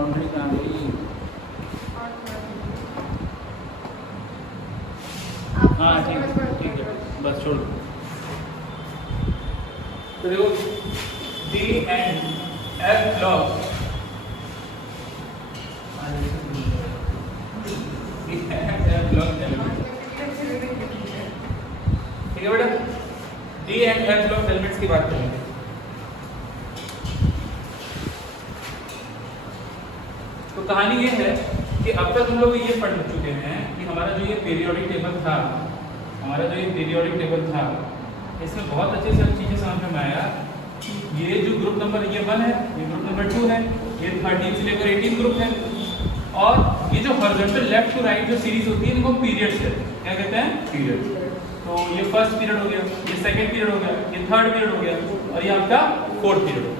Boundary कहाँ गई? हाँ ठीक है, बस छोड़ दो। तो देखो डी एंड एफ ब्लॉक ठीक है बेटा, D and F block elements की बात करेंगे। तो कहानी ये है कि अब तक हम लोग ये पढ़ चुके हैं कि हमारा जो ये पीरियोडिक टेबल था, इसमें बहुत अच्छे से चीज़ें समझ में आया। ये जो ग्रुप नंबर ये 1 है, ये ग्रुप नंबर 2 है, ये 13 से लेकर 18 ग्रुप है, और ये जो हॉरिजॉन्टल लेफ्ट टू राइट जो सीरीज होती है इनको पीरियड्स है, क्या कहते हैं? पीरियड। तो ये फर्स्ट पीरियड हो गया, ये सेकंड पीरियड हो गया, ये थर्ड पीरियड हो गया, और ये आपका फोर्थ पीरियड हो गया।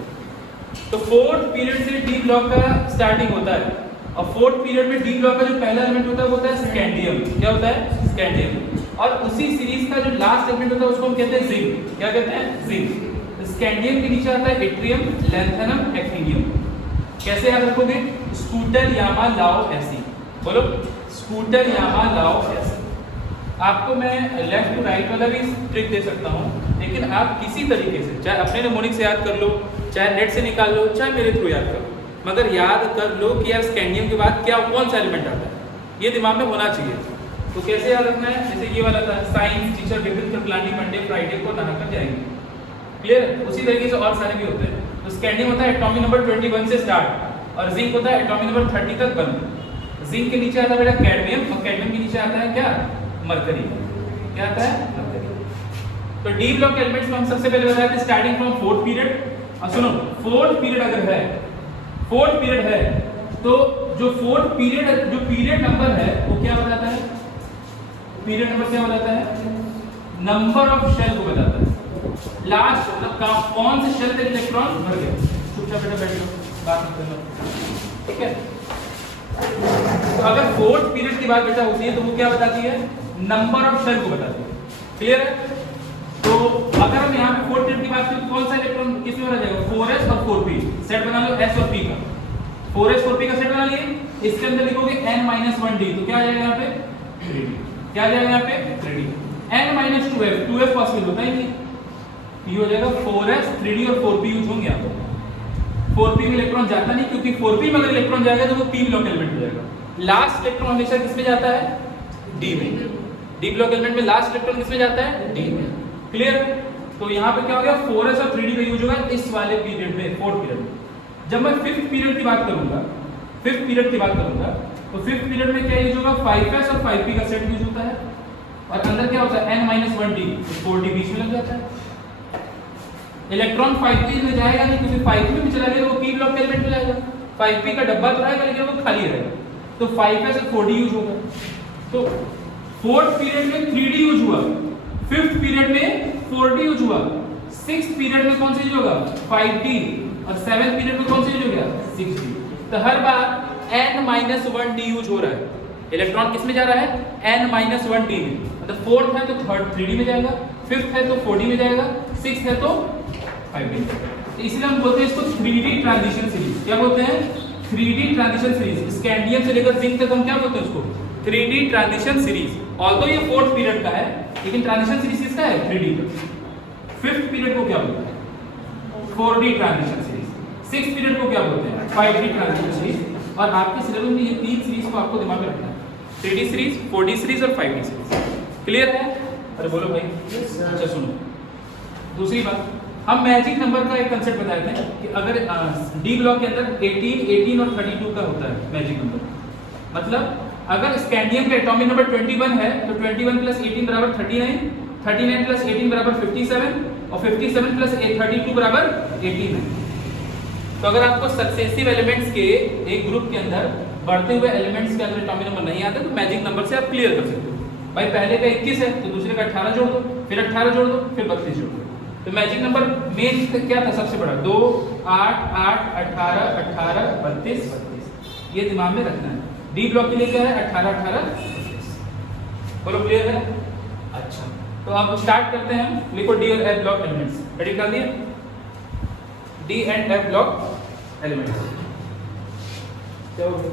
तो फोर्थ पीरियड से डी ब्लॉक का स्टार्टिंग होता है, और फोर्थ पीरियड में डी ब्लॉक का जो पहला एलिमेंट होता है वो होता है स्कैंडियम। क्या होता है? स्कैंडियम। और उसी सीरीज का जो लास्ट एलिमेंट होता है उसको हम कहते हैं जिंक। क्या कहते हैं? जिंक। स्कैंडियम के नीचे आता है इट्रियम, लैंथेनम, एक्टिनियम। कैसे याद रखोगे? स्कूटर यामा लाओ ऐसी, बोलो स्कूटर यामा लाओ ऐसी। आपको मैं लेफ्ट टू राइट वाला भी ट्रिक दे सकता हूँ, लेकिन आप किसी तरीके से, चाहे अपने निमोनिक से याद कर लो, चाहे नेट से निकाल लो, चाहे मेरे थ्रू याद कर लो, मगर याद कर लो कि यार स्कैंडियम के बाद क्या कौन सा एलिमेंट आता है, ये दिमाग में होना चाहिए। तो कैसे याद रखना है? जैसे ये वाला था, science teacher Vipin Kripalani Monday Friday को नहाकर जाएंगे। क्लियर? उसी तरीके से और सारे भी होते हैं। तो स्कैंडियम होता है एटॉमिक नंबर 21 से स्टार्ट, और जिंक होता है एटॉमिक नंबर 30 तक बंद। जिंक के नीचे आता है बेटा कैडमियम, और कैडमियम के नीचे आता है क्या? मरकरी। क्या आता है? मरकरी। तो डी ब्लॉक एलिमेंट्स में हम सबसे पहले बताया था स्टार्टिंग फ्रॉम फोर्थ पीरियड। और सुनो, फोर्थ पीरियड अगर है, फोर्थ पीरियड है, तो जो फोर्थ पीरियड जो पीरियड नंबर है वो क्या बताता है? पीरियड नंबर क्या बताता है? नंबर ऑफ शेल को बताता है। लास्ट मतलब कौन से शेल पे इलेक्ट्रॉन भर गया। चुपचाप बेटा बैठ जाओ, बात मत करना, ठीक है? तो अगर फोर्थ पीरियड की बात बेटा होती है तो वो क्या बताती है? नंबर ऑफ शेल को बताती है। क्लियर है? तो अगर हम यहाँ पे फोर्थ पीरियड की बात करें तो कौन सा इलेक्ट्रॉन किसमें भरा जाएगा? 4s और 4p। सेट बना लो s और p का। 4s 4p का सेट बना लिए। इसके अंदर लिखोगे n-1d, तो क्या आ जाएगा यहाँ पे? 3d। क्या आ जाएगा यहाँ पे? 3d। n-2f, 2f पॉसिबल होता ही नहीं, ये हो जाएगा 4s 3d और 4p यूज होंगे यहाँ पे। 4p में इलेक्ट्रॉन जाता नहीं, क्योंकि 4p में अगर इलेक्ट्रॉन जाएगा तो वो p ब्लॉक एलिमेंट हो जाएगा। लास्ट इलेक्ट्रॉन हमेशा किसमें जाता है? d में। d ब्लॉक एलिमेंट में लास्ट इलेक्ट्रॉन किसमें जाता है? d में। क्लियर? तो यहाँ पे क्या हो गया? 4s और 3d का यूज होगा इस वाले पीरियड में, फोर्थ पीरियड में। जब मैं फिफ्थ पीरियड की बात करूंगा, फिफ्थ पीरियड की बात करूंगा, तो फिफ्थ पीरियड में क्या यूज होगा? 5s और 5p का सेट यूज होता है, और अंदर क्या होता है? n-1d, तो 4d बीच में लग जाता है। इलेक्ट्रॉन 5p में जाएगा नहीं, क्योंकि 5p में चला गया तो वो p ब्लॉक एलिमेंट में जाएगा। 5p का डब्बा तो रहेगा लेकिन वो खाली रहेगा, तो 5s और 4d यूज होगा। तो फोर्थ पीरियड में 3d यूज हुआ, फिफ्थ पीरियड में 4d यूज हुआ, सिक्स्थ पीरियड में कौन सा यूज होगा? 5d, और सेवेंथ पीरियड में कौन सा यूज हो गया? 6d। तो हर बार n-1d यूज हो रहा है। इलेक्ट्रॉन किस में जा रहा है? n-1d में। मतलब फोर्थ है तो थर्ड 3d में जाएगा, फिफ्थ है तो 4d में जाएगा, सिक्स्थ है तो 5d में जाएगा। तो इसलिए हम बोलते हैं इसको 3d ट्रांजिशन सीरीज। क्या बोलते हैं? 3d transition series. स्कैंडियम से लेकर जिंक तक हम क्या बोलते हैं उसको? 3d transition series. ऑल्दो ये फोर्थ पीरियड का है, लेकिन ट्रांजिशन सीरीज किसका है? 3d का। फिफ्थ पीरियड को क्या बोलते हैं? 4d transition series. Sixth period को क्या बोलते हैं? 5d transition series. और आपके सिलेबस में ये तीन सीरीज को आपको दिमाग में रखना है, 3d सीरीज, 4d सीरीज और 5d सीरीज। क्लियर है? अरे बोलो भाई। अच्छा सुनो, दूसरी बात, हम मैजिक नंबर का एक कंसेप्ट बताए थे कि अगर डी ब्लॉक के अंदर 18, 18 और 32 का होता है मैजिक नंबर। मतलब अगर स्कैंडियम का एटॉमिक नंबर 21 है तो 21 प्लस 18 बराबर 39, 39 प्लस 18 बराबर 57, और 57 प्लस 32 बराबर 18 है। तो अगर आपको सक्सेसिव एलिमेंट्स के एक ग्रुप के अंदर बढ़ते हुए एलिमेंट्स के अंदर एटॉमिक नंबर नहीं आते तो मैजिक नंबर से आप क्लियर कर सकते हो। भाई पहले का 21 है तो दूसरे का 18 जोड़ दो, फिर 18 जोड़ दो, फिर 32 जोड़ दो। तो मैजिक नंबर मेन क्या था? सबसे बड़ा 2, 8, 8, 18, 18, 32, 32। ये दिमाग में रखना है। डी ब्लॉक के लिए क्या है? 18, 18, 32। बोलो क्लियर है? अच्छा, तो अब स्टार्ट करते हैं हम। लिखो डी और एफ ब्लॉक एलिमेंट्स। रेडी कर दिए? D and F block elements. क्या हो गया?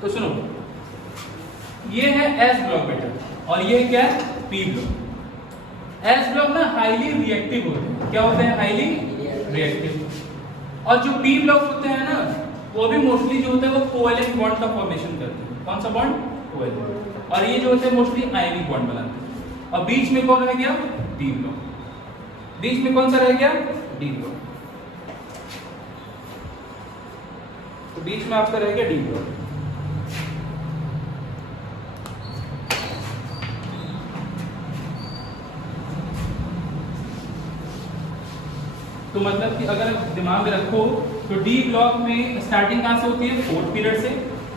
तो सुनो, ये है एस ब्लॉक बेटा और ये क्या है? P block. एस ब्लॉक ना हाईली रिएक्टिव होते हैं। क्या होते हैं? Highly reactive. और जो पी ब्लॉक होते हैं ना, वो भी मोस्टली जो होता है वो कोवेलेंट बॉन्ड का फॉर्मेशन करते हैं। कौन सा बॉन्ड? कोवेलेंट। और ये जो होते हैं मोस्टली आयनिक बॉन्ड बनाते हैं। और बीच में कौन रह गया? D block. बीच में कौन सा रह गया? D block. तो बीच में आपका रह गया डी ब्लॉक। तो मतलब कि अगर दिमाग में रखो तो डी ब्लॉक में स्टार्टिंग कहां से होती है? फोर्थ पीरियड से।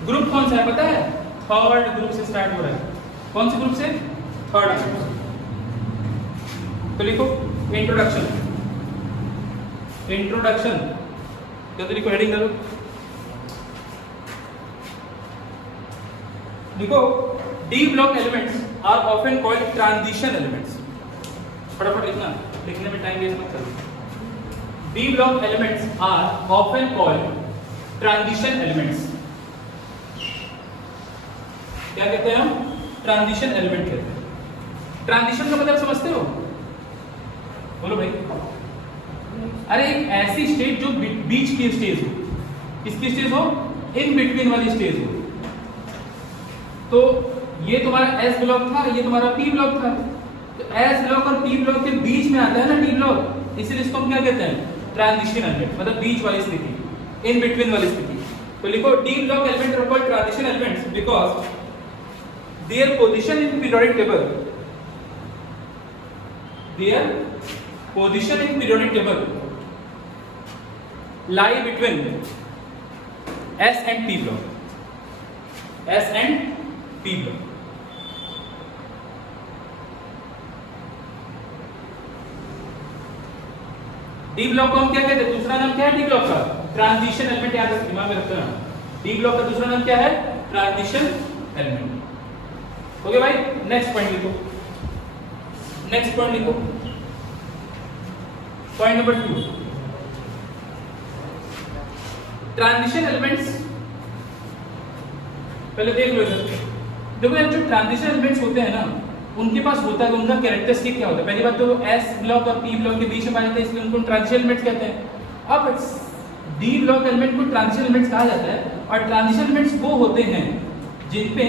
ग्रुप कौन सा है पता है? थर्ड ग्रुप से स्टार्ट हो रहा है। कौन से ग्रुप से? थर्ड ग्रुप से। तो लिखो इंट्रोडक्शन। इंट्रोडक्शन क्या तो लिखो, हेडिंग करो। लिखो D block elements are often called transition elements. फटाफट लिखना, लिखने में टाइम वेस्ट मत करो। D block elements are often called transition elements. क्या कहते हैं हम? ट्रांजिशन एलिमेंट कहते हैं। ट्रांजिशन का मतलब समझते हो? बोलो भाई। अरे एक ऐसी स्टेज जो बीच की स्टेज हो। किसकी स्टेज हो? इन बिटवीन वाली स्टेज हो। तो ये तुम्हारा एस ब्लॉक था, ये तुम्हारा पी ब्लॉक था। तो एस ब्लॉक और पी ब्लॉक के बीच में आता है ना डी ब्लॉक, इसलिए इसको हम क्या कहते हैं? Transition element. मतलब बीच वाली स्थिति, इन बिटवीन वाली स्थिति। तो लिखो D block element are called transition elements because their position in periodic table, their position in periodic table lie between S and P block, S and P block। D block को हम क्या कहते हैं? दूसरा नाम क्या है डी ब्लॉक का? Transition element. याद रखना, दिमाग में रखना। डी ब्लॉक का दूसरा नाम क्या है? Transition element. ओके भाई, नेक्स्ट पॉइंट लिखो। नेक्स्ट पॉइंट लिखो, पॉइंट नंबर 2। ट्रांजिशन एलिमेंट्स पहले देख लो इधर। देखो यार, जो ट्रांजिशन एलिमेंट्स होते हैं ना, उनके पास होता है, उनका कैरेक्टरिस्टिक क्या होता है? पहली बात तो एस ब्लॉक और पी ब्लॉक के बीच में पाए जाते हैं, इसलिए उनको ट्रांजिशन एलिमेंट्स कहते हैं। अब डी ब्लॉक एलिमेंट को ट्रांजिशन एलिमेंट्स कहा जाता है। और ट्रांजिशन एलिमेंट्स वो होते हैं जिनपे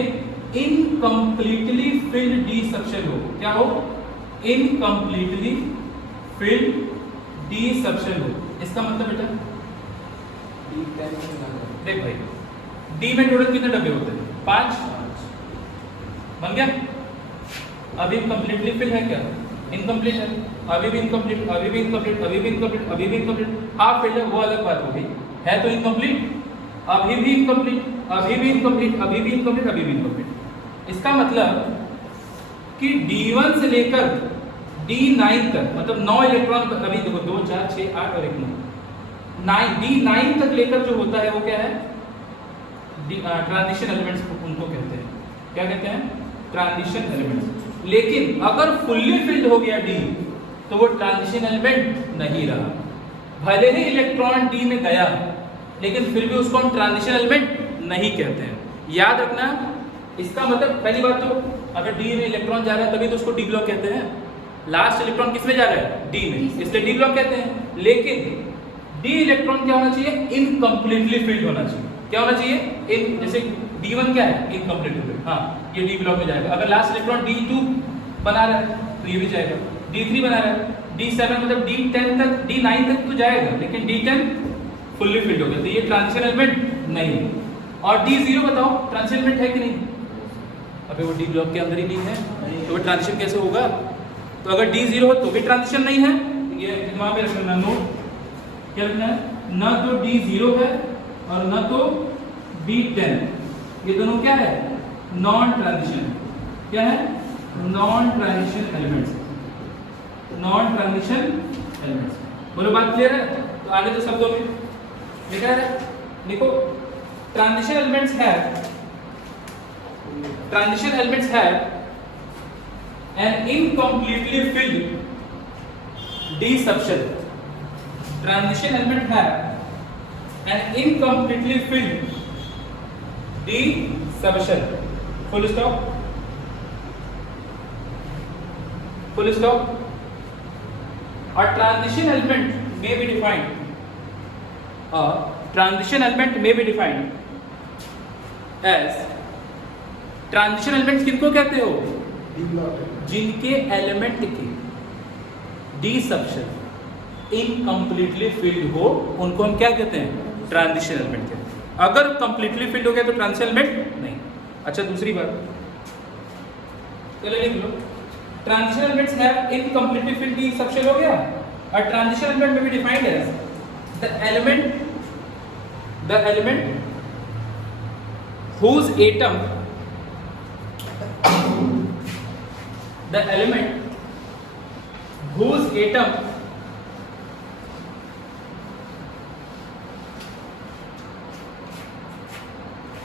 इनकम्प्लीटली फिल्ड डी सबशेल हो। क्या हो? इनकम्प्लीटली फिल्ड डी सबशेल हो। इसका मतलब बेटा देख भाई, डी में टोटल कितने डब्बे होते हैं? 5 बन गया। अभी कंप्लीटली फिल है क्या? इनकम्प्लीट है। अभी भी इनकम्प्लीट, अभी भी इनकम्प्लीट, अभी भी इनकम्प्लीट, अभी भी इनकम्प्लीट। हाफ फिल्ड है वो अलग बात हो गई, है तो इनकम्प्लीट। अभी भी इनकम्प्लीट, अभी भी इनकम्प्लीट, अभी भी इनकम्प्लीट, अभी भी इनकम्प्लीट। इसका मतलब कि D1 से लेकर D9 तक, मतलब 9 इलेक्ट्रॉन। अभी देखो 2 4 6 8 और 1 9, D9 तक लेकर जो होता है वो क्या है? ट्रांजिशन एलिमेंट्स उनको कहते हैं। क्या कहते हैं? Transition elements. लेकिन अगर फुल्ली फिल्ड हो गया डी, तो वो ट्रांजिशन एलिमेंट नहीं रहा। भले ही इलेक्ट्रॉन डी में गया, लेकिन फिर भी उसको हम ट्रांजिशन एलिमेंट नहीं कहते हैं। याद रखना, इसका मतलब पहली बात तो अगर डी में इलेक्ट्रॉन जा रहा है तभी तो उसको डी ब्लॉक कहते हैं। लास्ट इलेक्ट्रॉन किस में जा रहा है? डी में, इसलिए डी ब्लॉक कहते हैं। लेकिन डी इलेक्ट्रॉन क्या होना चाहिए? इनकम्प्लीटली फिल्ड होना चाहिए। क्या होना चाहिए? इन, जैसे D1 क्या है? Incompletely field. हाँ, ये डी ब्लॉक में जाएगा। अगर लास्ट इलेक्ट्रॉन D2 बना रहा है तो ये भी जाएगा। D3 बना रहा है, D7 मतलब D10 तक, D9 तक तो जाएगा, लेकिन D10 फुल्ली फिल्ड हो गया, तो ये ट्रांजिशन एलिमेंट नहीं है। और D0 बताओ ट्रांजिशन एलिमेंट है कि नहीं? अबे वो डी ब्लॉक के अंदर ही नहीं है, तो वो ट्रांजिशन कैसे होगा? तो अगर D0 हो तो भी ट्रांजिशन नहीं है। ये दिमाग में रखना, नोट क्या रखना है? न तो D0 है और न तो D10, ये दोनों क्या है? Non transition. क्या है? Non transition elements. Non transition elements. बोलो बात क्लियर है? तो आगे तो शब्दों में लिखा है, देखो ट्रांजिशन एलिमेंट्स है, ट्रांजिशन एलिमेंट्स है an incompletely filled D subshell. Transition element have an incompletely filled D subshell. Full stop. Full stop. A transition element may be defined. A transition element may be defined as, transition elements किनको कहते हो? जिनके element के D subshell incompletely field हो, उनको हम क्या कहते हैं? ट्रांजिशन एलिमेंट कहते हैं। अगर कंप्लीटली फिल्ड हो गया तो ट्रांजिशन एलिमेंट नहीं। अच्छा, दूसरी बात चलो लिख लो, transition elements have incompletely filled D subshell हो गया। अ ट्रांजिशन एलिमेंट में be defined as the element whose atom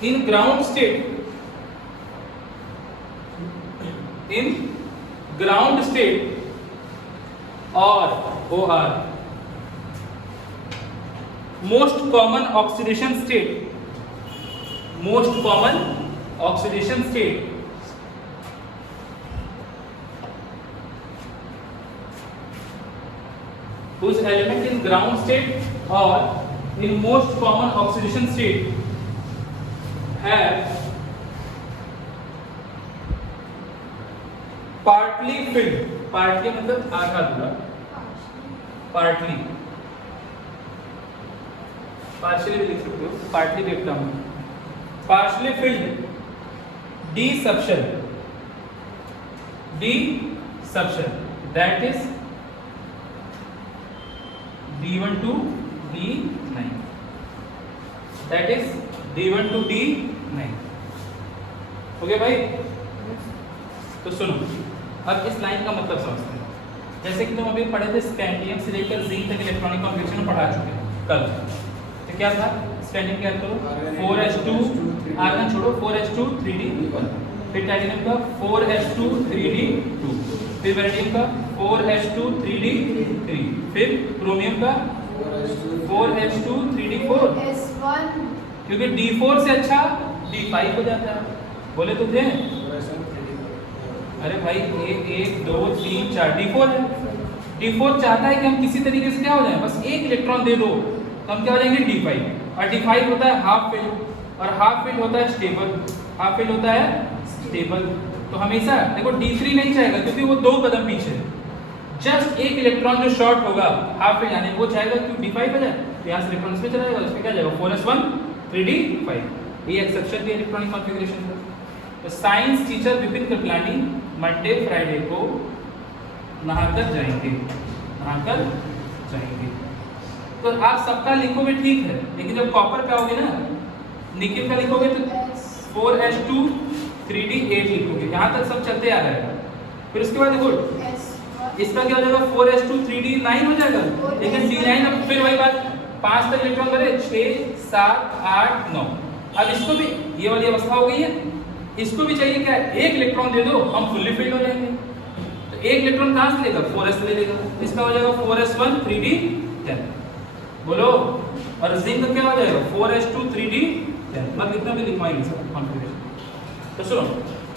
in ground state or OR most common oxidation state whose element in ground state or in most common oxidation state have partly filled, partly मतलब आधा पूरा, partially भी लिख सकते हो, partly देखता हूँ, partially filled D subshell that is D1 to D9, that is D1 to D9। हो गया भाई? तो सुनो, अब इस लाइन का मतलब समझते हैं। जैसे कि तुम अभी पढ़े थे स्कैंडियम से लेकर जिंक तक इलेक्ट्रॉनिक कॉन्फ़िगरेशन में पढ़ा चुके हैं कल। तो क्या था स्कैंडियम? क्या करो 4s2 आर्गन छोड़ो 4s2 3d1, फिर टाइटेनियम का 4s2 3d2, फिर वेनेडियम का 4s2 3d3, फिर क्रोमियम का 4s2 3d4, क्योंकि d4 से अच्छा d5 हो जाता है। बोले तो थे? अरे भाई 1 2 3 4 d4 है। d4 चाहता है कि हम किसी तरीके से क्या हो जाए, बस एक इलेक्ट्रॉन दे दो तो हम क्या हो जाएंगे d5। और d5 होता है हाफ फिल्ड, और हाफ फिल्ड होता है स्टेबल, हाफ फिल्ड होता है स्टेबल। तो हमेशा देखो d3 नहीं चाहेगा क्योंकि वो 2 कदम पीछे है। जस्ट एक इलेक्ट्रॉन जो शॉर्ट होगा हाफ फिल्ड यानी वो चाहेगा कि d5 हो जाए, तो यहाँ से इलेक्ट्रॉन इसमें चला जाएगा, इसमें क्या जाएगा 4s1 3d5। ये एक्सेप्शन भी इलेक्ट्रॉनिक कॉन्फ़िगरेशन का। तो science teacher Vipin Kripalani Monday Friday को नहाकर जाएंगे। तो आप सबका लिखोगे ठीक है, लेकिन जब कॉपर पे आओगे ना, निकिल का लिखोगे तो 4s2 3d8 लिखोगे। यहाँ तक सब चलते आ रहा है। फिर उसके बाद देखो इसका क्या हो जाएगा 4s2 3d9 हो जाएगा, लेकिन d9 अब फिर वही बात 5 तक इलेक्ट्रॉन करे 6 7 8 9। अब इसको भी ये वाली अवस्था हो गई है, इसको भी चाहिए क्या, एक इलेक्ट्रॉन दे दो हम फुल्ली फिल्ड हो जाएंगे। तो एक इलेक्ट्रॉन कहाँ से लेगा 4s ले लेगा, इसका हो जाएगा 4s1 3d10 बोलो। और जिंक क्या हो जाएगा 4s2 3d10, मतलब इतना भी लिखवाएंगे सब कॉन्फ़िगरेशन। तो सुनो,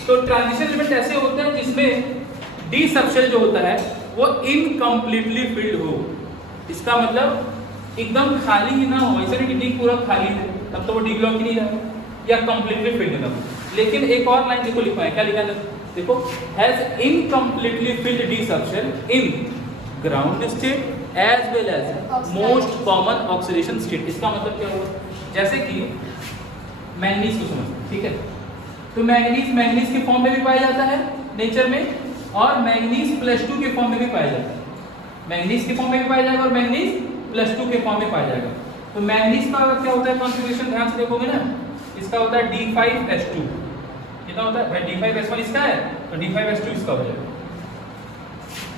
तो ट्रांजिशन एलिमेंट ऐसे होते हैं जिसमें डी सबशेल जो होता है वो इनकम्प्लीटली फिल्ड हो। इसका मतलब एकदम खाली ही ना हो, ऐसा नहीं कि डी पूरा खाली है तब तो वो डी ब्लॉक ही नहीं रहा, या कंप्लीटली फिल्ड है। लेकिन एक और लाइन देखो लिखा है, क्या लिखा है देखो, has incompletely filled D subshell in ground state as well as most common oxidation state. इसका मतलब क्या हुआ, जैसे कि मैंगनीज को समझते हैं, ठीक है? तो मैंगनीज के फॉर्म में भी पाया जाता है नेचर में, और मैंगनीज +2 के फॉर्म में भी पाया जाता है। मैंगनीज के फॉर्म में भी पाया जाएगा और मैंगनीज +2 के फॉर्म में पाया जाएगा। तो मैंगनीज का क्या होता है कॉन्फ़िगरेशन, ध्यान से देखोगे ना, इसका होता है D5S2। कितना होता है भाई, D5S1 इसका है तो D5S2 इसका हो जाएगा।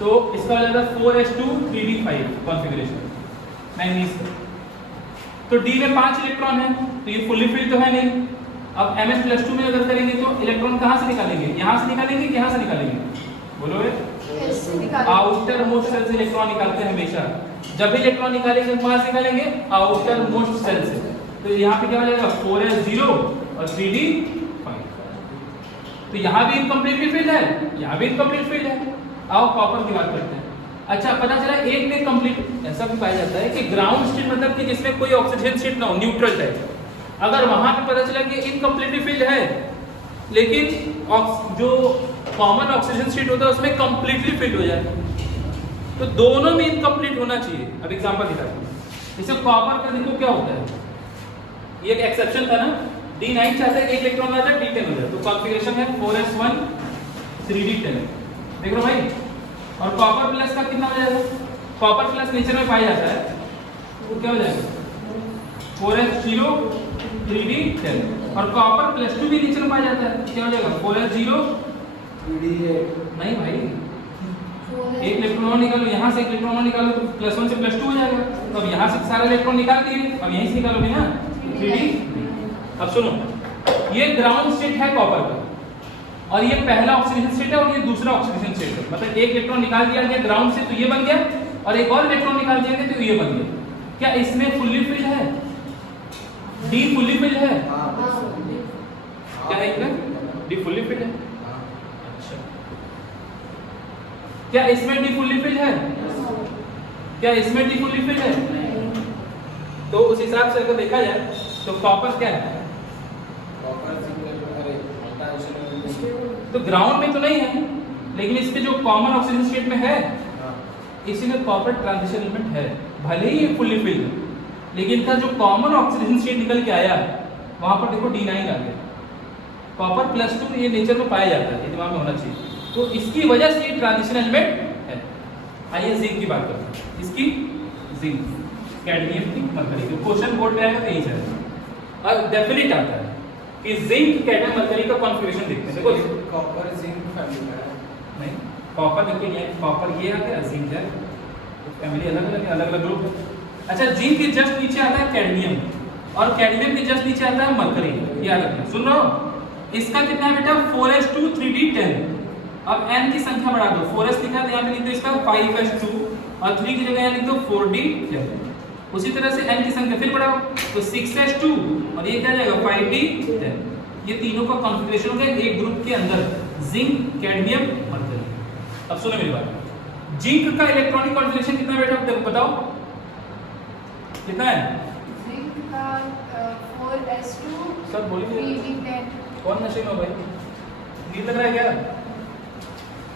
तो इसका हो जाएगा 4s2 3d5 कॉन्फ़िगरेशन मैंगनीज का। तो D में 5 इलेक्ट्रॉन है तो ये फुल्ली फिल्ड तो है नहीं। अब Ms+2 में अगर करेंगे तो इलेक्ट्रॉन कहाँ से निकालेंगे, यहाँ से निकालेंगे कि यहाँ से निकालेंगे, बोलो आउटर मोस्ट सेल से इलेक्ट्रॉन निकालते हैं हमेशा। जब भी इलेक्ट्रॉन निकालेंगे कहां से निकालेंगे? आउटर मोस्ट सेल से। तो यहाँ पे क्या हो जाएगा? 4s0 और 3d 5। तो यहाँ भी इनकम्प्लीटली फिल्ड है, यहाँ भी इनकम्प्लीट फिल्ड है। आओ कॉपर की बात करते हैं। अच्छा, पता चला एक में कंप्लीट। ऐसा भी पाया जाता है कि ग्राउंड स्टेट मतलब कि जिसमें कोई ऑक्सीजन स्टेट ना हो, न्यूट्रल टाइप। अगर वहां पे पता चला कि इनकम्प्लीटली फिल्ड है, लेकिन जो कॉमन ऑक्सीजन स्टेट होता है उसमें कंप्लीटली फिल्ड हो जाए, तो दोनों में इनकम्प्लीट होना चाहिए। अब एग्जांपल दिखाते हैं। जैसे कॉपर का देखो क्या होता है, ये एक एक्सेप्शन था ना, D9 चाहता है 1 इलेक्ट्रॉन आ जाए, D10 हो जाए। तो कॉन्फ़िगरेशन है 4s1 3d10। देख लो भाई। और कॉपर प्लस का कितना हो जाएगा? कॉपर प्लस नेचर में पाया जाता है, तो क्या हो जाएगा? 4s0 3d10। और कॉपर प्लस 2 भी नेचर में पाया जाता है, क्या हो जाएगा? 4s0 3d8। नहीं भाई, एक इलेक्ट्रॉन निकालो, यहाँ से एक इलेक्ट्रॉन निकालो तो +1 से +2 हो जाएगा। तो अब यहाँ से सारा इलेक्ट्रॉन निकाल दिए, अब यहीं से निकालोगे ना 3d। अब सुनो, ये ग्राउंड स्टेट है कॉपर का, और ये पहला ऑक्सीडेशन स्टेट है और ये दूसरा ऑक्सीडेशन स्टेट है। मतलब एक इलेक्ट्रॉन निकाल दिया गया ग्राउंड से तो ये बन गया, और एक और इलेक्ट्रॉन निकाल दिया गया तो ये बन गया। क्या इसमें फुल्ली फिल्ड है? डी फुल्ली फिल्ड है? क्या है इसमें? डी फुल्ली फिल्ड है। अच्छा, क्या इसमें डी फुल्ली फिल्ड है? क्या इसमें डी फुल्ली फिल्ड है? तो उस हिसाब से अगर देखा जाए तो कॉपर क्या है? तो ग्राउंड में तो नहीं है, लेकिन इसके जो कॉमन ऑक्सीजन स्टेट में है, इसीलिए कॉपर ट्रांजिशन एलिमेंट है। भले ही ये फुल्ली फिल्ड है, लेकिन इनका जो कॉमन ऑक्सीजन स्टेट निकल के आया वहां पर देखो D9 आ गया। कॉपर +2 ये नेचर में पाया जाता है, ये दिमाग में होना चाहिए। तो इसकी वजह से ये ट्रांजिशन एलिमेंट है। आइए जिंक की बात करते हैं। इसकी जिंक, कैडमियम की मरकरी। तो क्वेश्चन बोर्ड में आएगा तो यही चलेगा और डेफिनेट आता है कि जिंक कैडमियम मरकरी का कॉन्फ़िगरेशन देखते हैं। देखो कॉपर जिंक फैमिली का है। नहीं, कॉपर देखो ये कॉपर ये आता है, जिंक है, तो फैमिली अलग-अलग है, अलग-अलग ग्रुप है। अच्छा, जिंक के जस्ट नीचे आता है कैडमियम, और कैडमियम के जस्ट नीचे आता है मरकरी। याद रखना, सुन रहे हो? इसका कितना है बेटा? 4s2 3d10। अब n की संख्या बढ़ा दो, 4s लिखा है तो यहाँ पे लिख दो इसका 5s2, और 3 की जगह यहाँ लिख दो 4d10। उसी तरह से n की संख्या फिर बढ़ाओ तो 6s2, और ये क्या जाएगा? 5d10। ये तीनों का कॉन्फ़िगरेशन हो गया एक ग्रुप के अंदर, जिंक कैडमियम मरकरी। अब सुनो मेरी बात, जिंक का इलेक्ट्रॉनिक कॉन्फ़िगरेशन कितना बेटा? देखो बताओ कितना है? जिंक का 4s2 सब बोलिए। 3d10। कौन नशे में भाई? नींद लग रहा है क्या?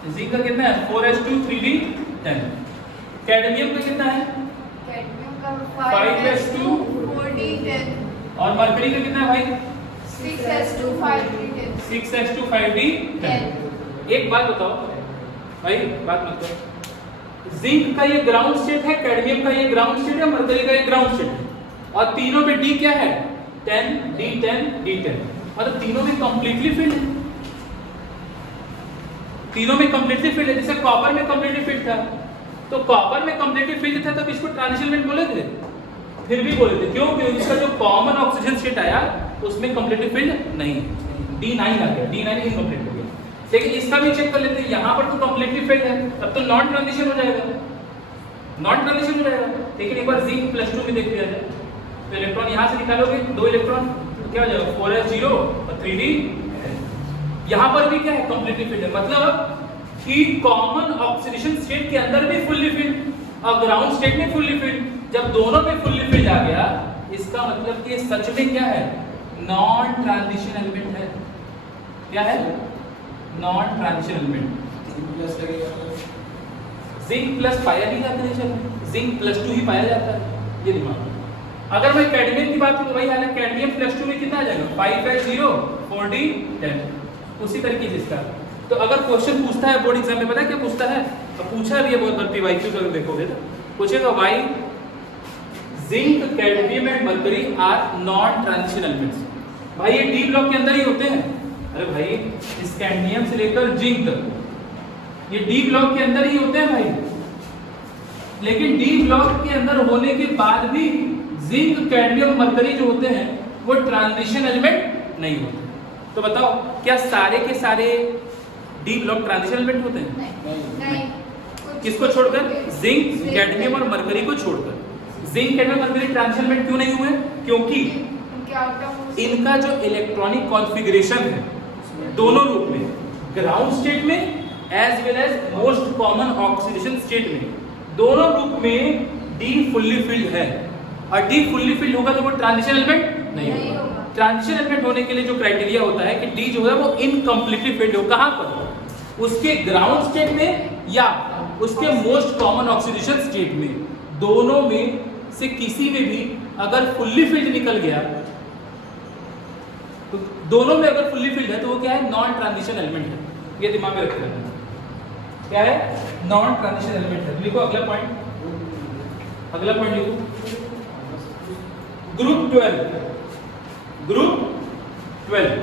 जिंक का कितना है? 4s2 3d10। कैडमियम का कितना है? कैडमियम का 5s2 4d10। और मरकरी का कितना है भाई? 6s2 5d10। 6s2 5d10। एक बात बताओ भाई, बात मत करो। जिंक का ये ग्राउंड स्टेट है, कैडमियम का ये ग्राउंड स्टेट है, मरकरी का ये ग्राउंड स्टेट है, और तीनों में D क्या है? 10 D10 D10। मतलब तीनों में कंप्लीटली फिल्ड है, तीनों में कंप्लीटली फिल्ड है। जैसे कॉपर में कंप्लीटली फिल्ड था, तो कॉपर में कंप्लीटली फिल्ड था तब इसको ट्रांजिशन एलिमेंट बोले थे, फिर भी बोले थे। क्यों? क्योंकि इसका जो कॉमन ऑक्सीजन स्टेट आया उसमें कंप्लीटली फिल्ड नहीं, D9 आ गया, D9 इनकम्प्लीट हो गया। लेकिन इसका भी चेक कर लेते हैं, यहाँ पर तो कंप्लीटली फिल्ड है, तब तो नॉन ट्रांजिशन हो जाएगा, नॉन ट्रांजिशन हो जाएगा। लेकिन एक बार जिंक +2 में देख लिया जाए तो इलेक्ट्रॉन यहाँ से निकालोगे 2 इलेक्ट्रॉन, तो क्या हो जाएगा? 4s0 और 3d। यहाँ पर भी क्या है? कंप्लीटली फिल्ड है। मतलब कि कॉमन ऑक्सीडेशन स्टेट के अंदर भी फुल्ली फिल्ड और ग्राउंड स्टेट में फुल्ली फिल्ड। जब दोनों में फुल्ली फिल्ड आ गया, इसका मतलब कि सच में क्या है? नॉन ट्रांजिशन एलिमेंट है। क्या है? Non transition element. Zinc plus पाया नहीं जाता है, जिंक +2 ही पाया जाता है, ये दिमाग। अगर मैं कैडमियम की बात करूं तो वही हाल है, कैडमियम +2 में कितना आ जाएगा? 5s0 4d10। उसी तरीके से इसका। तो अगर क्वेश्चन पूछता है बोर्ड एग्जाम में, पता है क्या पूछता है? तो पूछा भी है बहुत बार PYQ अगर देखोगे तो पूछेगा why zinc cadmium and mercury are non transition elements. भाई ये डी ब्लॉक के अंदर ही होते हैं। अरे भाई इस कैडमियम से लेकर जिंक तक ये डी ब्लॉक के अंदर ही होते हैं भाई, लेकिन डी ब्लॉक के अंदर होने के बाद भी जिंक कैडमियम मरकरी जो होते हैं वो ट्रांजिशन एलिमेंट नहीं होते। तो बताओ क्या सारे के सारे डी ब्लॉक ट्रांजिशन एलिमेंट होते हैं? नहीं। किसको छोड़कर? जिंक, कैडमियम और मरकरी को छोड़कर। Zinc, cadmium, mercury transition element क्यों नहीं हुए? क्योंकि इनका जो इलेक्ट्रॉनिक कॉन्फ़िगरेशन है दोनों रूप में, ग्राउंड स्टेट में as well as most common oxidation state में, दोनों रूप में डी फुल्ली फिल्ड है। और डी फुल्ली फिल्ड होगा तो वो ट्रांजिशन एलिमेंट नहीं होगा। ट्रांजिशन एलिमेंट होने के लिए जो क्राइटेरिया होता है कि डी जो है वो इनकम्प्लीटली फिल्ड हो। कहां पर? उसके ग्राउंड स्टेट में या उसके मोस्ट कॉमन ऑक्सीडेशन स्टेट में, दोनों में से किसी में भी अगर फुल्ली फिल्ड निकल गया तो दोनों में अगर फुल्ली फिल्ड है तो वो क्या है? नॉन ट्रांजिशन एलिमेंट है। ये दिमाग में रख लेना, क्या है? नॉन ट्रांजिशन एलिमेंट है। लिखो अगला पॉइंट, अगला पॉइंट लिखो, ग्रुप 12, ग्रुप 12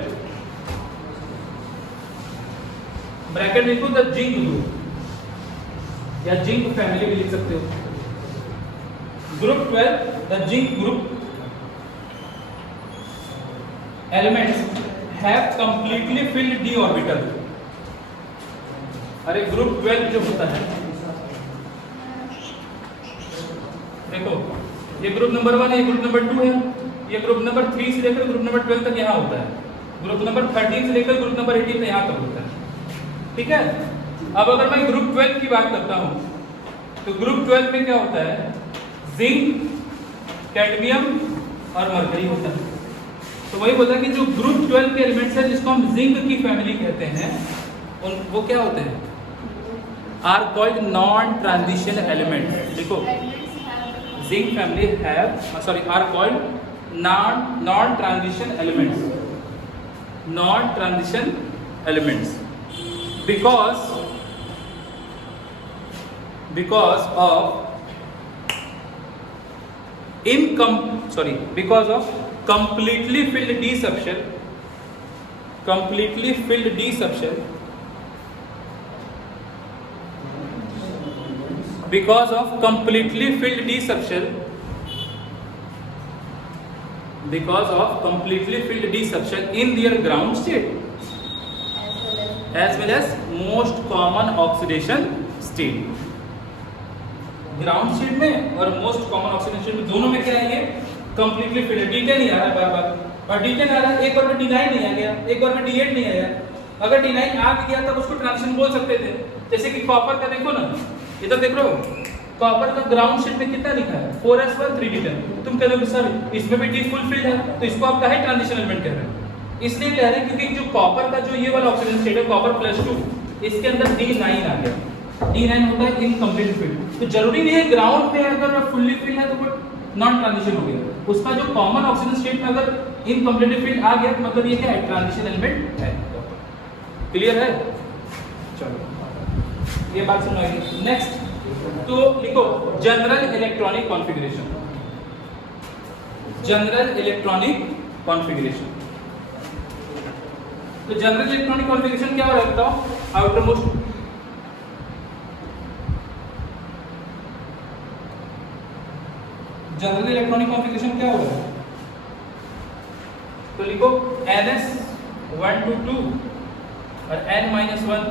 ब्रैकेट लिखो द जिंक ग्रुप या जिंक फैमिली भी लिख सकते हो। Group 12 the zinc group elements have completely filled D orbital. अरे ग्रुप 12 जो होता है, देखो ये ग्रुप नंबर 1 है, ये ग्रुप नंबर 2 है, ये ग्रुप नंबर 3 से लेकर ग्रुप नंबर 12 तक यहाँ होता है, ग्रुप नंबर 13 से लेकर ग्रुप नंबर 18 तक यहाँ तक होता है। ठीक है, अब अगर मैं ग्रुप 12 की बात करता हूँ तो ग्रुप 12 में क्या होता है? जिंक, कैडमियम और मरकरी होता है। तो वही बोलता है कि जो ग्रुप 12 के एलिमेंट्स हैं जिसको हम जिंक की फैमिली कहते हैं, उन वो क्या होते हैं? Are called non transition element. देखो zinc family are called non transition elements, non transition elements because of completely filled D subshell, completely filled D subshell, because of completely filled D subshell, because of completely filled D subshell in their ground state as well as most common oxidation state। Ground state में और most common oxidation state में दोनों में क्या है? ये completely filled. D10 नहीं आ रहा बार बार, और D10 आ रहा है, एक बार में D9 नहीं आ गया, एक बार में D8 नहीं आया। अगर D9 आ भी गया तब उसको ट्रांजिशन बोल सकते थे। जैसे कि कॉपर का देखो ना, इधर देख लो, कॉपर का ग्राउंड स्टेट में कितना लिखा है? 4s1 3d10। तुम कह दोगे सर इसमें भी D फुल फिल्ड है, तो इसको आप कहे ट्रांजिशन एलिमेंट कह रहे हैं। इसलिए कह रहे हैं क्योंकि जो कॉपर का जो ये वाला ऑक्सीजन स्टेट है, कॉपर +2, इसके अंदर D9 आ गया। D9 होता है इनकम्प्लीट फिल्ड। तो जरूरी नहीं है ग्राउंड में अगर फुल्ली फिल्ड है तो वो नॉन ट्रांजिशन हो गया। उसका जो कॉमन ऑक्सीजन स्टेट में अगर इनकम्प्लीट फिल्ड आ गया तो मतलब ये क्या है? ट्रांजिशन एलिमेंट है। क्लियर है? चलो ये बात समझ। नेक्स्ट तो लिखो general electronic configuration, general electronic configuration. तो जनरल इलेक्ट्रॉनिक कॉन्फ़िगरेशन क्या हो रहा है बताओ? Outer most general electronic configuration क्या हो रहा है? तो लिखो NS1 to 2 और N-1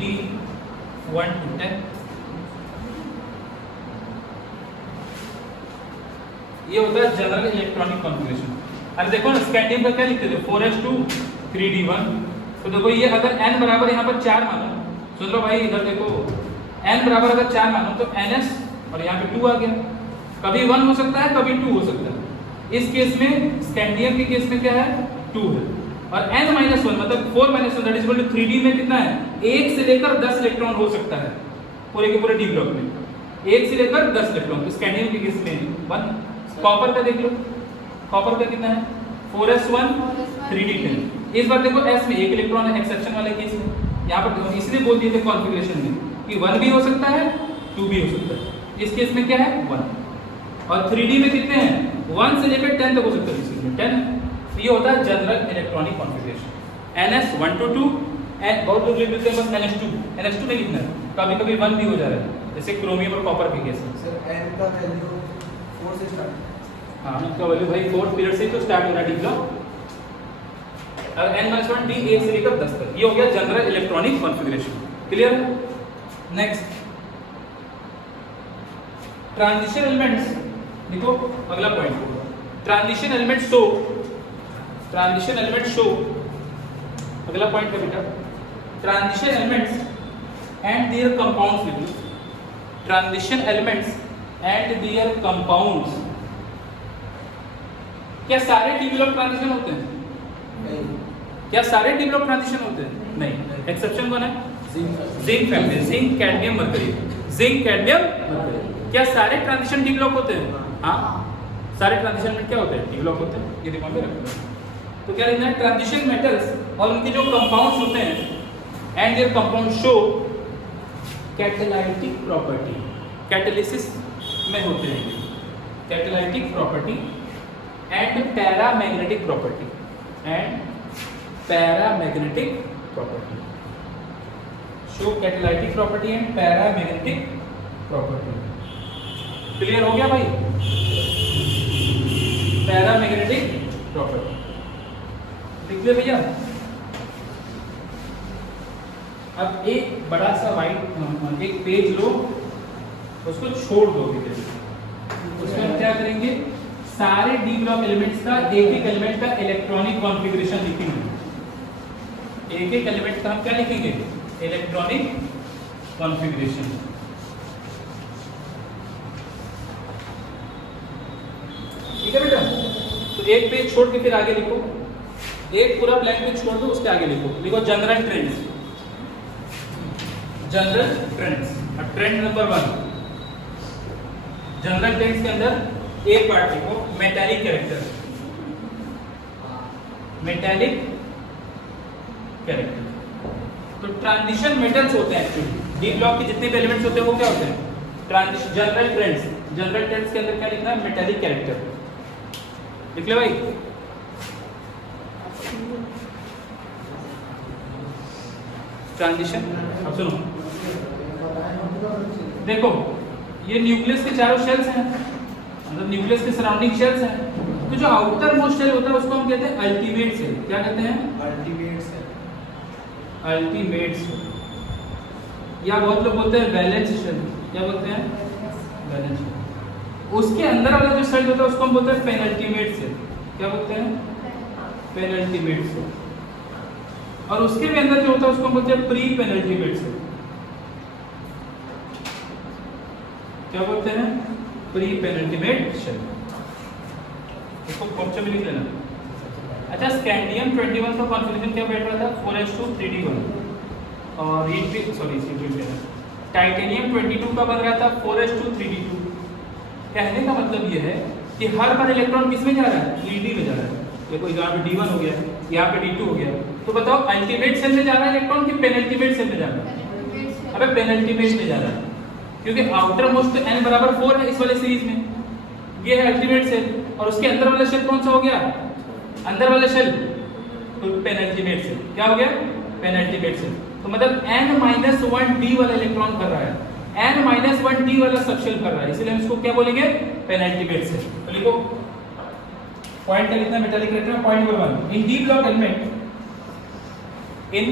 D1 to 10। ये होता है जनरल इलेक्ट्रॉनिक कॉन्फ़िगरेशन। अरे देखो ना स्कैंडियम का क्या लिखते थे? 4s2 3d1। तो देखो ये अगर n बराबर यहाँ पर 4 मानो, सुन लो भाई इधर देखो, n बराबर अगर 4 मानो तो NS और यहाँ पे 2 आ गया। कभी 1 हो सकता है, कभी 2 हो सकता है। इस केस में स्कैंडियम के केस में क्या है? 2 है। और N-1 मतलब 4-1 that is equal to 3d में कितना है? 1 से लेकर 10 इलेक्ट्रॉन हो सकता है पूरे के पूरे डी ब्लॉक में, 1 से लेकर 10 इलेक्ट्रॉन। तो स्कैंडियम के केस में 1। कॉपर का देख लो, कॉपर का कितना है? 4s1 3d10। इस बार देखो s में 1 इलेक्ट्रॉन है, एक्सेप्शन वाले केस में। यहाँ पर इसलिए बोल दिए थे कॉन्फ़िगरेशन में कि 1 भी हो सकता है, 2 भी हो सकता है। इस केस में क्या है? 1। और 3d में कितने हैं? 1 से लेकर 10 तक हो सकता है। इस केस में 10। तो ये होता है general electronic configuration. NS1 to 2, बहुत लोग लिख देते हैं बस NS2 नहीं लिखना है, कभी कभी 1 भी हो जा रहा है, जैसे क्रोमियम और कॉपर के केस में। सर n का वैल्यू 4 से स्टार्ट। हाँ उसका वैल्यू भाई 4th पीरियड से तो स्टार्ट हो रहा है डी ब्लॉक। और N-1 D 1 से लेकर 10 तक। ये हो गया general electronic configuration. Clear? Next transition elements, देखो अगला point, transition element show, transition element show, अगला पॉइंट है बेटा, transition elements and their compounds लिख लो, transition elements and their compounds. क्या सारे डी ब्लॉक ट्रांजिशन होते हैं? नहीं। क्या सारे डी ब्लॉक ट्रांजिशन होते हैं? नहीं। एक्सेप्शन कौन है? Zinc family, zinc cadmium mercury, zinc cadmium mercury. क्या सारे ट्रांजिशन डी ब्लॉक होते हैं? हाँ, सारे ट्रांजिशन में क्या होते हैं? डी ब्लॉक होते हैं। ये दिमाग में रखना। तो क्या लिखना है? ट्रांजिशन मेटल्स और उनके जो कंपाउंड्स होते हैं and there compound show catalytic property, catalysis में होते हैं, catalytic property and paramagnetic property, and paramagnetic property, show catalytic property and paramagnetic property. Clear हो गया भाई? पैरामैग्नेटिक प्रॉपर्टी लिख लिया भैया। अब एक बड़ा सा वाइट एक पेज लो, उसको छोड़ दो, उसमें हम क्या करेंगे? सारे डी ब्लॉक एलिमेंट्स का एक एक एलिमेंट का इलेक्ट्रॉनिक कॉन्फ़िगरेशन लिखेंगे। एक एक एलिमेंट का हम क्या लिखेंगे? Electronic configuration. ठीक है बेटा? तो एक पेज छोड़ के फिर आगे लिखो, एक पूरा ब्लैंक पेज छोड़ दो, उसके आगे लिखो general trends, general trends. Trend number 1, general trends के अंदर एक पार्ट लिखो मेटालिक कैरेक्टर, मेटालिक कैरेक्टर। तो ट्रांजिशन मेटल्स होते हैं एक्चुअली, डी ब्लॉक के जितने भी एलिमेंट्स होते हैं वो क्या होते हैं? Transition general trends, general trends के अंदर क्या लिखना है? Metallic character. लिख ले भाई। ट्रांजिशन, अब सुनो, देखो ये न्यूक्लियस के चारों शेल्स हैं, मतलब न्यूक्लियस के सराउंडिंग शेल्स हैं। तो जो आउटर मोस्ट शेल होता है उसको हम कहते हैं अल्टीमेट सेल। क्या कहते हैं? अल्टीमेट सेल, अल्टीमेट सेल, या बहुत लोग बोलते हैं वैलेंस शेल। क्या बोलते हैं? Valence shell. उसके अंदर वाला जो सेल होता है उसको हम बोलते हैं पेनल्टीमेट सेल। क्या बोलते हैं? Penultimate shell. और उसके भी अंदर जो होता है उसको हम बोलते हैं प्री पेनल्टीमेट सेल। क्या बोलते हैं? Pre penultimate shell. इसको कॉन्सेप्ट में लिख लेना। अच्छा, स्कैंडियम 21 का कॉन्फ़िगरेशन क्या बैठ रहा था? 4s2 3d1। और टाइटेनियम 22 का बन रहा था 4s2 3d2। कहने का मतलब ये है कि हर बार इलेक्ट्रॉन किस में जा रहा है? ed में जा रहा है। देखो यहाँ पे d1 हो गया, यहाँ पे d2 हो गया। तो बताओ अल्टीमेट सेल में जा रहा है इलेक्ट्रॉन कि पेनल्टीमेट सेल में जा रहा है? अबे पेनल्टीमेट में जा रहा है, क्योंकि आउटर मोस्ट n बराबर 4 है इस वाले सीरीज में। ये है अल्टीमेट सेल, और उसके अंदर वाला शेल कौन सा हो गया? अंदर वाला शेल, तो पेनल्टीमेट सेल। क्या हो गया? Penultimate shell. तो मतलब n-1d वाला इलेक्ट्रॉन कर रहा है, n-1d वाला सबशेल कर रहा है, इसलिए हम इसको क्या बोलेंगे? Penultimate shell. तो लिखो पॉइंट का लिखना मेटालिक कैरेक्टर में। Point number 1, in D block element, in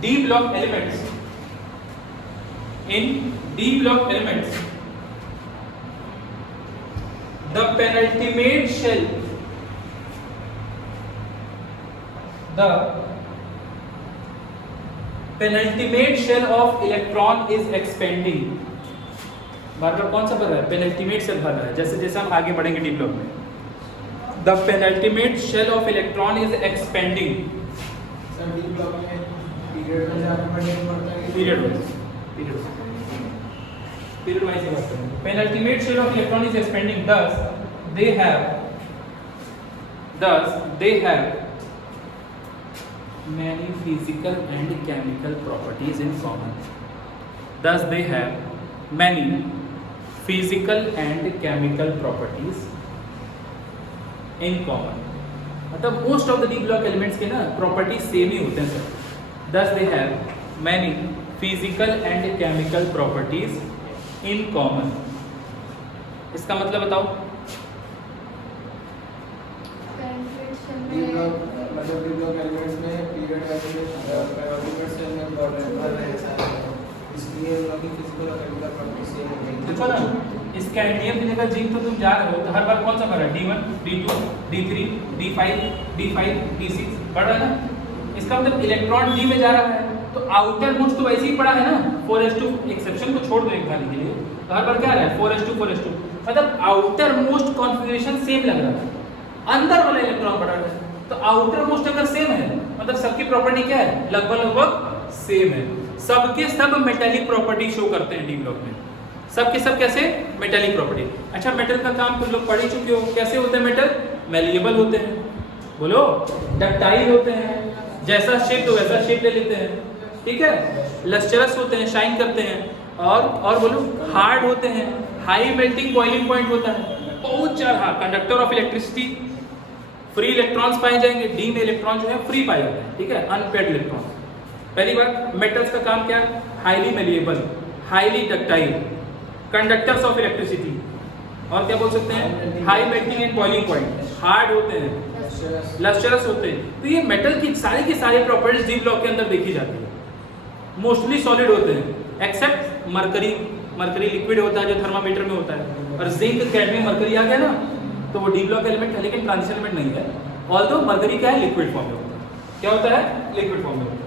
D block elements, in d block elements the penultimate shell, the penultimate shell of electron is expanding। बार बार कौन सा भर रहा है? पेनल्टीमेट शेल भर रहा है। जैसे जैसे हम आगे बढ़ेंगे डी ब्लॉक में, the penultimate shell of electron is expanding. Sir D block में पीरियड में जाना पड़ता है, पीरियड वाइज, पीरियड वाइज ही बात करेंगे। Penultimate shell of electron is expanding, thus they have many physical and chemical properties in common। Thus they have many physical and chemical properties in common। मतलब most of the D block elements के ना property same ही होते हैं sir. thus they have many physical and chemical properties in common। इसका मतलब बताओ। D block मतलब D block elements में पीरियड एलिमेंट पेनल्टीमेट सेल में बहुत रहता है। ये लोग की फिजिकल और केमिकल प्रॉपर्टी सेम हो गई। देखो ना, स्कैंडियम की जगह जिंक तो तुम जा रहे हो तो हर बार कौन सा पढ़ा है? D1, D2, D3, D5, D5, D6 पढ़ रहा है ना। इसका मतलब इलेक्ट्रॉन D में जा रहा है तो आउटर मोस्ट तो वैसे ही पड़ा है ना, 4s2 एक्सेप्शन को छोड़ दो एक बार के लिए, तो हर बार क्या आ रहा है 4s2 4s2, मतलब आउटर मोस्ट कॉन्फ़िगरेशन सेम लग रहा है, अंदर वाला इलेक्ट्रॉन बढ़ा रहा है। तो आउटर मोस्ट अगर सेम है मतलब सबकी प्रॉपर्टी क्या है? लगभग सेम है। सबके सब मेटालिक प्रॉपर्टी शो करते हैं डी ब्लॉक में, सबके सब कैसे? Metallic property. अच्छा, मेटल का काम तुम लोग पढ़ ही चुके हो, कैसे होते हैं मेटल? मैलिएबल होते हैं, बोलो, डक्टाइल होते हैं, जैसा शेप तो वैसा शेप ले लेते हैं, ठीक है, लस्टरस होते हैं, शाइन करते हैं, और बोलो हार्ड होते हैं, हाई मेल्टिंग बॉइलिंग पॉइंट होता है, बहुत ज्यादा conductor of electricity, free electrons पाए जाएंगे, डी में इलेक्ट्रॉन जो है फ्री पाए जाते हैं, ठीक है, अनपेयर्ड इलेक्ट्रॉन। पहली बात, मेटल्स का काम क्या? Highly malleable, highly ductile, conductors of electricity, और क्या बोल सकते हैं? High melting and boiling point, hard होते हैं, लस्टरस होते हैं। तो ये मेटल की सारी प्रॉपर्टीज डी ब्लॉक के अंदर देखी जाती है। मोस्टली सॉलिड होते हैं एक्सेप्ट मरकरी, मरकरी लिक्विड होता है जो थर्मामीटर में होता है, और जिंक, कैडमियम, मरकरी आ गया ना तो वो डी ब्लॉक एलिमेंट है, लेकिन ट्रांजिशन एलिमेंट नहीं है। ऑल्दो मरकरी क्या है? लिक्विड फॉर्म में होता है। क्या होता है? लिक्विड फॉर्म में होता है।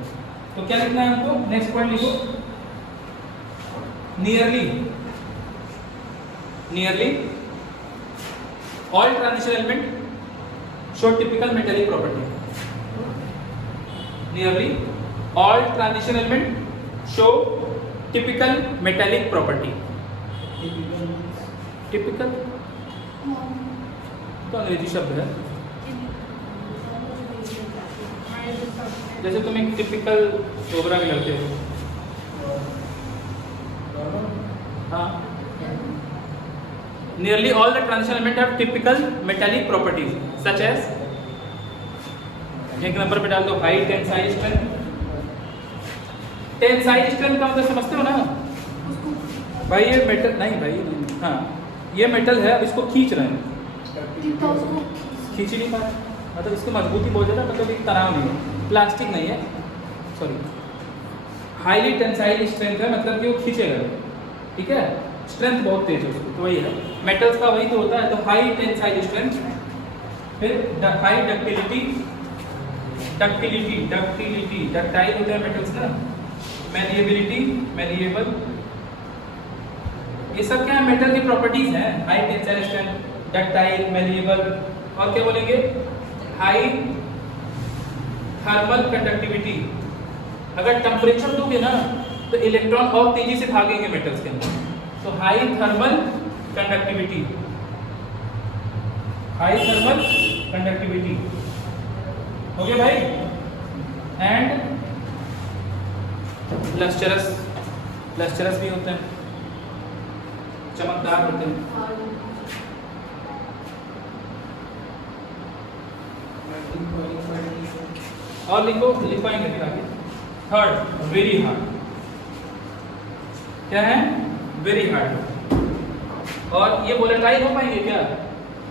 तो क्या लिखना है हमको? नेक्स्ट पॉइंट लिखो, nearly all transition element show typical metallic property. Nearly all transition element show typical metallic property. Typical तो अंग्रेजी शब्द है, जैसे तुम एक टिपिकल प्रोग्राम करते हो, हाँ, nearly all the transition element have typical metallic properties such as, एक नंबर पे डाल दो, high tensile strength. Tensile strength का मतलब समझते हो ना भाई? ये मेटल नहीं भाई, हाँ ये मेटल है, अब इसको खींच रहे हैं, खींच ही नहीं पा रहे, मतलब इसकी मजबूती बहुत ज़्यादा, मतलब एक तनाव नहीं है, प्लास्टिक नहीं है, सॉरी, हाईली टेंसाइल स्ट्रेंथ है, मतलब कि वो खींचेगा, ठीक है, स्ट्रेंथ बहुत तेज है उसको, तो वही है मेटल्स का, वही तो होता है। तो हाई टेंसाइल स्ट्रेंथ, फिर हाई डक्टिलिटी, डक्टाइल होता है मेटल्स का, मैलिएबिलिटी, मैलिएबल, ये सब क्या है? मेटल की प्रॉपर्टीज हैं, high tensile strength, ductile, malleable, और क्या बोलेंगे? High thermal conductivity. अगर टेम्परेचर दोगे ना तो इलेक्ट्रॉन और तेजी से भागेंगे मेटल्स के अंदर, तो high thermal conductivity, high thermal conductivity हो गया भाई। एंड लस्टरस, लस्टरस भी होते हैं, चमकदार होते हैं। और लिखवाएंगे फिर आगे। थर्ड, वेरी हार्ड, क्या है? Very hard. और ये वोलेटाइल हो पाएंगे क्या?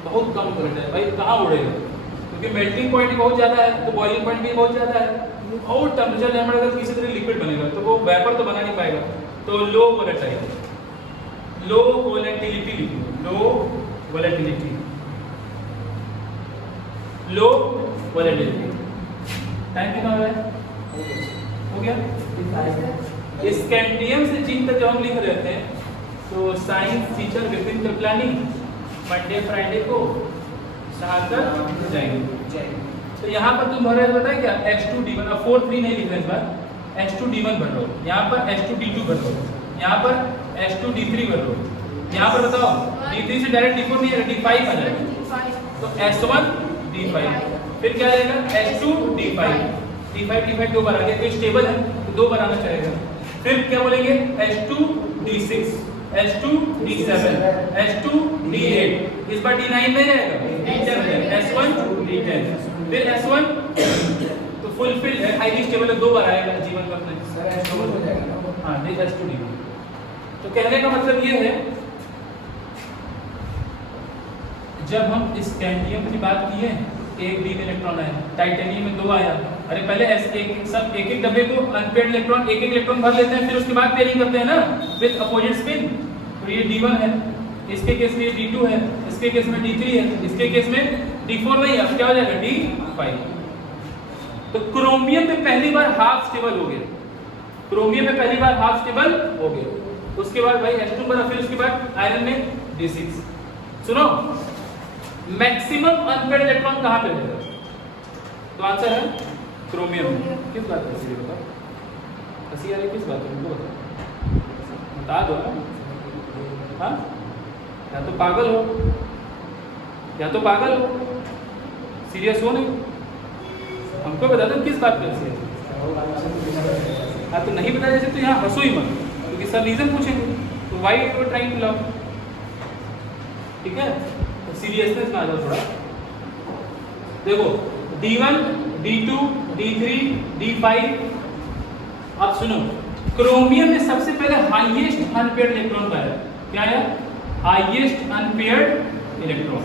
बहुत कम वोलेटाइल, भाई कहाँ उड़ेगा, क्योंकि मेल्टिंग पॉइंट बहुत ज़्यादा है, तो बॉइलिंग पॉइंट भी बहुत ज़्यादा है, और टेम्परेचर लेवल अगर किसी तरह लिक्विड बनेगा तो वो वेपर तो बना नहीं पाएगा, तो लो वोलेटाइल, लो वोलेटिलिटी लिखो, लो वोलेटिलिटी, लो वोलेटिलिटी। टाइम कितना हो रहा है? हो गया? स्कैंडियम से जिंक तक जब हम लिख रहे थे तो science teacher Vipin Kripalani Monday Friday को शहादत जाएंगे। तो यहाँ पर तुम भर रहे हो, पता है क्या? H2D1, 4-3 नहीं लिख रहे इस बार, H2D1 भर लो, यहाँ पर H2D2 भर लो, यहाँ पर H2D3 भर लो, यहाँ पर बताओ D3 से डायरेक्ट D4 नहीं आएगा, D5 आ जाएगा, तो S1D5, फिर क्या रहेगा? H2D5, D5 दो बार आ गया, तो स्टेबल है तो दो बार आना चाहेगा। फिर क्या बोलेंगे? H2D6, H2D7, H2D8, इस बार D9 में रहेगा, S1D10, फिर S1 तो फुलफिल है, हाईली स्टेबल है, दो बार आएगा जीवन में अपने, हाँ H2D1। तो कहने का मतलब ये है, जब हम स्कैंडियम की बात किए, एक डी में इलेक्ट्रॉन आया, टाइटेनियम में 2 आया, अरे पहले ऐसे सब एक एक डब्बे को अनपेयर्ड इलेक्ट्रॉन एक इलेक्ट्रॉन भर लेते हैं, फिर उसके बाद पेयरिंग करते हैं ना विद अपोजिट स्पिन। तो ये D1 है, इसके केस में D2 है, इसके केस में D3 है, इसके केस में D4 नहीं, अब क्या हो जाएगा D5। तो क्रोमियम में पहली बार हाफ स्टेबल हो गया, क्रोमियम में पहली बार हाफ स्टेबल हो गया। उसके बाद भाई H2 बना, फिर उसके बाद आयरन में D6। सुनो, मैक्सिमम अनपेयर्ड इलेक्ट्रॉन कहां पे रहेगा? तो आंसर है क्रोमियम। किस बात है हंसी बताओ, हंसी आ रही किस बात है उनको बता दो ना। हाँ, या तो पागल हो या तो पागल हो, सीरियस हो नहीं, हमको बता दो किस बात पे हंसी है। हाँ तो नहीं बता जैसे तो यहाँ हंसो ही मत, क्योंकि सब रीजन पूछेंगे। तो why you are trying to love, ठीक है, तो सीरियसनेस में आ जाओ थोड़ा। देखो D1, D2, D3, D5। अब सुनो, क्रोमियम में सबसे पहले हाईएस्ट अनपेयर्ड इलेक्ट्रॉन पाया, क्या है? Highest unpaired electron.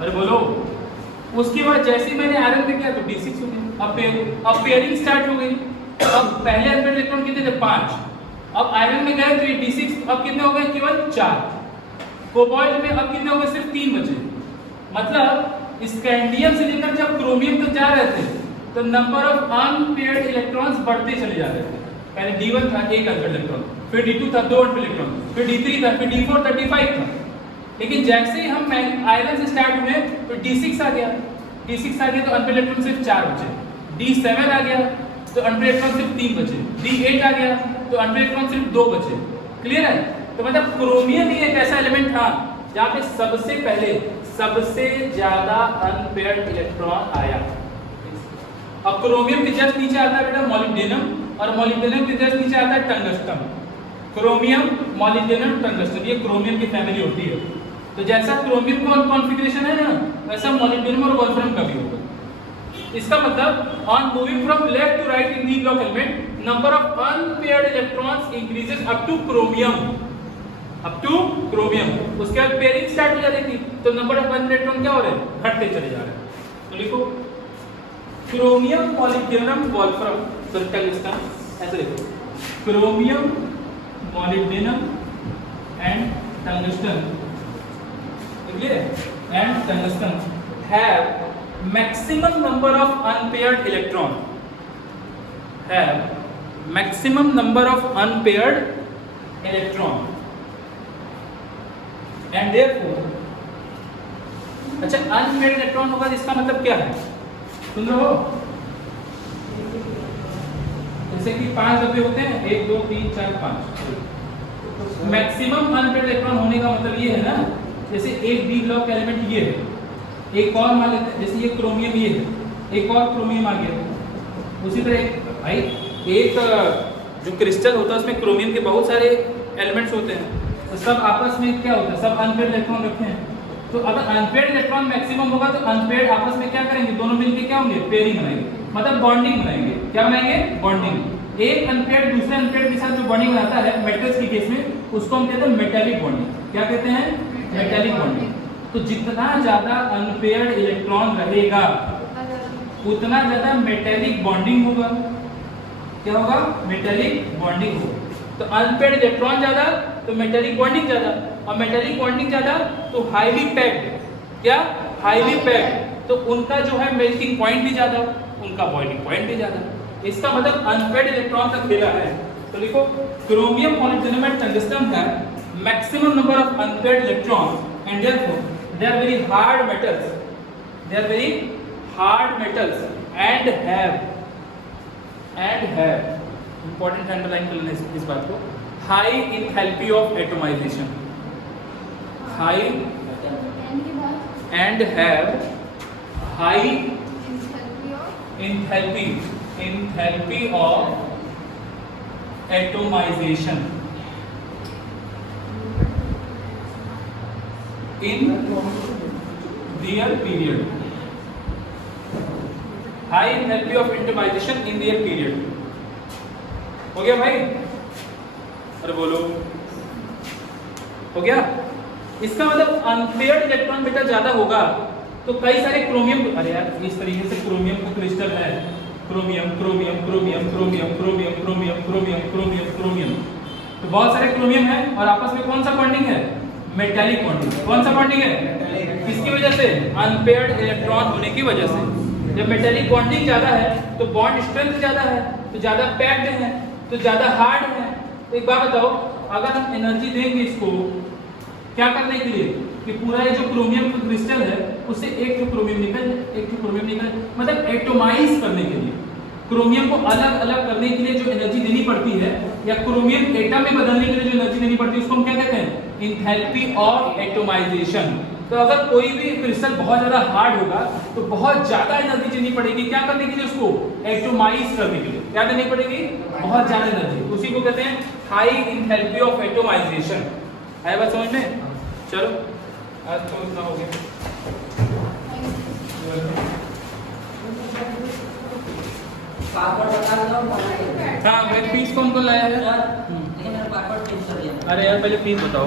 अरे बोलो। उसके बाद जैसे ही मैंने आयरन में किया तो D6 हो गया, अब पेयरिंग स्टार्ट हो गई। अब पहले अनपेयर्ड इलेक्ट्रॉन कितने थे? 5। अब आयरन में गए तो ये D6, अब कितने हो गए? केवल 4। कोबाल्ट में अब कितने हो गए? सिर्फ 3 बचे। मतलब स्कैंडियम से लेकर जब क्रोमियम तक जा रहे थे तो नंबर ऑफ अनपेयर्ड इलेक्ट्रॉन्स बढ़ते चले जा रहे थे। पहले D1 था 1 अनपेयर्ड इलेक्ट्रॉन, फिर D2 था 2 अनपेयर्ड इलेक्ट्रॉन, फिर D3 था, फिर D4 था, D5 था। लेकिन जैसे ही हम आयरन से स्टार्ट हुए तो D6 आ गया, D6 आ गया तो अनपेयर्ड इलेक्ट्रॉन सिर्फ 4 बचे। D7 आ गया तो अनपेयर्ड इलेक्ट्रॉन सिर्फ 3 बचे। D8 आ गया तो अनपेयर्ड इलेक्ट्रॉन सिर्फ 2 बचे। क्लियर है? तो मतलब क्रोमियम ही एक ऐसा एलिमेंट था जहाँ पे सबसे पहले सबसे ज्यादा अनपेयर्ड इलेक्ट्रॉन आया। अब क्रोमियम के जस्ट नीचे आता है बेटा मॉलिब्डेनम, और मॉलिब्डेनम के जस्ट नीचे आता है टंगस्टन। क्रोमियम, मॉलिब्डेनम, टंगस्टन, ये क्रोमियम की फैमिली होती है। तो जैसा क्रोमियम का कॉन्फ़िगरेशन है ना, वैसा मॉलिब्डेनम और वोल्फ्राम का भी होगा। इसका मतलब on moving from left to right in D block element number of unpaired electrons increases up to chromium, up to chromium. उसके बाद पेयरिंग स्टार्ट हो जाती थी तो नंबर ऑफ अनपेयर्ड इलेक्ट्रॉन क्या हो रहे हैं? घटते चले जा रहे हैं। तो लिखो क्रोमियम, मॉलिब्डेनम, वोल्फ्राम, फिर टंगस्टन, ऐसे लिखो chromium, molybdenum and tungsten, and tungsten have maximum number of unpaired electron, have maximum number of unpaired electron and therefore. अच्छा, अनपेयर्ड इलेक्ट्रॉन होगा इसका मतलब क्या है? सुन रहे हो? जैसे कि 5 डब्बे होते हैं, 1 2 3 4 5। मैक्सिमम अनपेयर्ड इलेक्ट्रॉन होने का मतलब ये है ना, जैसे एक डी ब्लॉक एलिमेंट ये है, एक और मान लेते हैं जैसे ये क्रोमियम ये है, एक और क्रोमियम आ गया। उसी तरह भाई एक जो क्रिस्टल होता है उसमें क्रोमियम के बहुत सारे एलिमेंट्स होते हैं, तो सब आपस में क्या होता है? सब अनपेयर्ड इलेक्ट्रॉन रखते हैं। तो अगर अनपेयर्ड इलेक्ट्रॉन मैक्सिमम होगा तो अनपेयर्ड आपस में क्या करेंगे? दोनों मिलकर क्या होंगे? पेयरिंग बनाएंगे, मतलब बॉन्डिंग बनाएंगे। क्या बनाएंगे? बॉन्डिंग। एक अनपेयर्ड दूसरे अनपेयर्ड के साथ जो बॉन्डिंग बनाता है मेटल्स के केस में, उसको हम कहते हैं मेटालिक बॉन्डिंग। क्या कहते हैं? Metallic bonding. तो जितना ज्यादा अनपेयर्ड इलेक्ट्रॉन रहेगा उतना ज्यादा मेटालिक बॉन्डिंग होगा। क्या होगा? मेटालिक बॉन्डिंग होगा। तो अनपेयर्ड इलेक्ट्रॉन ज्यादा तो मेटालिक बॉन्डिंग ज्यादा, और मेटालिक बॉन्डिंग ज्यादा तो हाईली पैक्ड। क्या? Highly packed. तो उनका जो है मेल्टिंग पॉइंट भी ज्यादा, उनका बॉइलिंग पॉइंट भी ज्यादा। इसका मतलब अनपेयर्ड इलेक्ट्रॉन का खेला है। तो लिखो chromium, molybdenum and tungsten have maximum number of unpaired electrons and therefore they are very hard metals, they are very hard metals and have important underline कर लेना इस बात को, high enthalpy of atomization, high and have high enthalpy of atomization in their period, high enthalpy of atomization in their period। हो गया भाई? अरे बोलो, हो गया? इसका मतलब अनपेयर्ड इलेक्ट्रॉन बेटा ज्यादा होगा तो कई सारे क्रोमियम, अरे यार इस तरीके से क्रोमियम का क्रिस्टल है, chromium chromium chromium chromium chromium chromium chromium chromium chromium. तो बहुत सारे क्रोमियम है और आपस में कौन सा बॉन्डिंग है? Metallic bonding. कौन सा बॉन्डिंग है? किसकी वजह से? अनपेयर्ड इलेक्ट्रॉन होने की वजह से। जब मेटालिक बॉन्डिंग ज्यादा है तो बॉन्ड स्ट्रेंथ ज्यादा है, तो ज्यादा पैक्ड है, तो ज्यादा हार्ड है। तो एक बात बताओ, अगर हम एनर्जी देंगे इसको क्या करने के लिए कि पूरा ये जो क्रोमियम का क्रिस्टल है उससे एक जो क्रोमियम निकल, मतलब एटोमाइज करने के लिए, क्रोमियम को अलग अलग करने के लिए जो एनर्जी देनी पड़ती है या क्रोमियम एटम में बदलने के लिए जो एनर्जी देनी पड़ती है उसको हम क्या कहते हैं? Enthalpy of atomization. तो अगर कोई भी क्रिस्टल बहुत ज्यादा हार्ड होगा तो बहुत ज्यादा एनर्जी देनी पड़ेगी क्या करने के लिए? उसको एटोमाइज करने के लिए। क्या देनी पड़ेगी? बहुत ज्यादा एनर्जी। उसी को कहते हैं हाई एंथैल्पी ऑफ एटोमाइजेशन। आया बात समझ में? चलो आज तो इतना हो गया। पासवर्ड बता दो। हाँ, मैं फीस कौन लाया है? लेकिन मेरा पासवर्ड चेंज कर दिया। अरे यार पहले फीस बताओ।